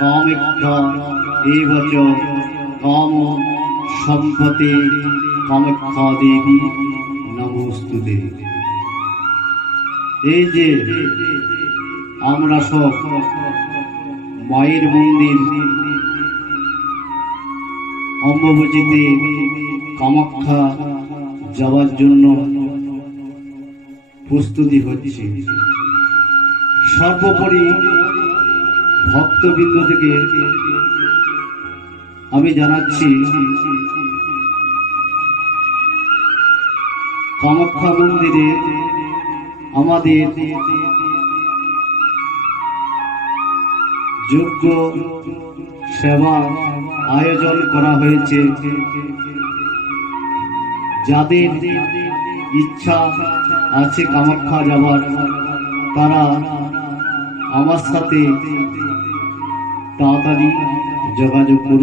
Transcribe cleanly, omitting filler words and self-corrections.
কামাখ্যা এবচ কাম সম্পতে কামাখ্যা দেবী নমস্তুতে। এই যে আমরা সব মায়ের মন্দির অম্বুবাচীতে কামাখ্যা যাওয়ার জন্য প্রস্তুতি হচ্ছে, সর্বোপরি ভক্তবৃন্দ থেকে আমি জানাচ্ছি কামাখ্যা মন্দিরে আমাদের যোগ্য সেবা আয়োজন করা হয়েছে। যাদের ইচ্ছা আছে কামাখ্যা যাওয়ার, তারা আমার সাথে তাড়াতাড়ি যোগাযোগ করুন।